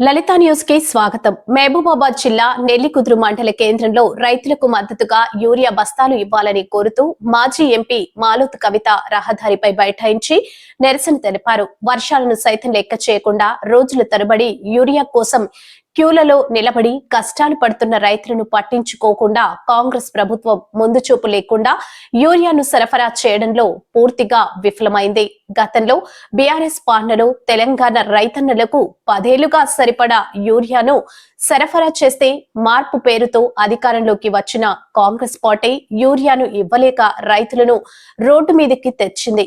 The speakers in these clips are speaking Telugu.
లలిత న్యూస్కి స్వాగతం. మహబూబాబాద్ జిల్లా నెల్లికుదురు మండల కేంద్రంలో రైతులకు మద్దతుగా యూరియా బస్తాలు ఇవ్వాలని కోరుతూ మాజీ ఎంపీ మాలోత్ కవిత రహదారిపై బైఠాయించి నిరసన తెలిపారు. వర్షాలను సైతం లెక్క చేయకుండా రోజుల తరబడి యూరియా కోసం క్యూలలో నిలబడి కష్టాలు పడుతున్న రైతులను పట్టించుకోకుండా కాంగ్రెస్ ప్రభుత్వం ముందు చూపు లేకుండా యూరియాను సరఫరా చేయడంలో పూర్తిగా విఫలమైంది. గతంలో బీఆర్ఎస్ పాలనలో తెలంగాణ రైతన్నలకు పదేళ్ళుగా సరిపడా యూరియాను సరఫరా చేస్తే మార్పు పేరుతో అధికారంలోకి వచ్చిన కాంగ్రెస్ పార్టీ యూరియాను ఇవ్వలేక రైతులను రోడ్డు మీదకి తెచ్చింది.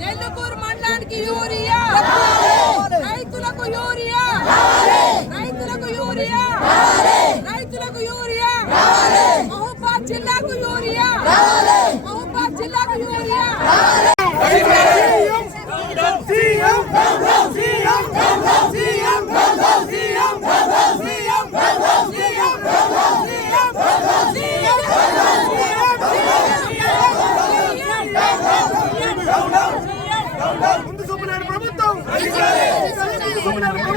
నెల్లూరు మండలానికి యూరియా. రైతులకు యూరియా. రైతులకు యూరియా. రైతులకు యూరియా. మహబూబాద్ జిల్లాకు యూరియా. మహబూబాద్ జిల్లాకు యూరియా.